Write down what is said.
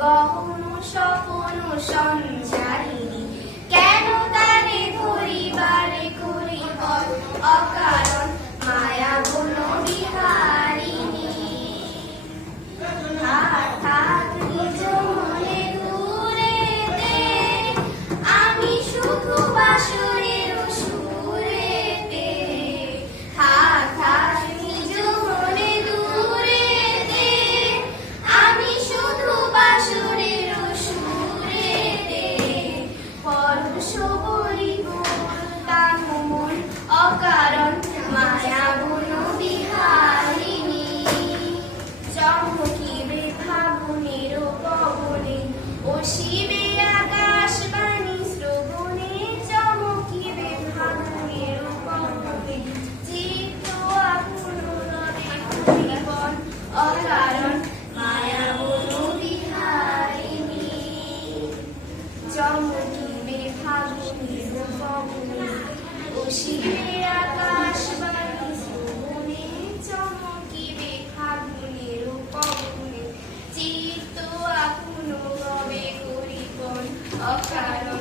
গহন সপন সঞ্চারী। অকারণ মায়া বনু বিহারিণী। চমকিবে আকাশ বাণী চমকিবে ফাগুনি রূপগুনি চিত্ত আকুল করিবন অকারণ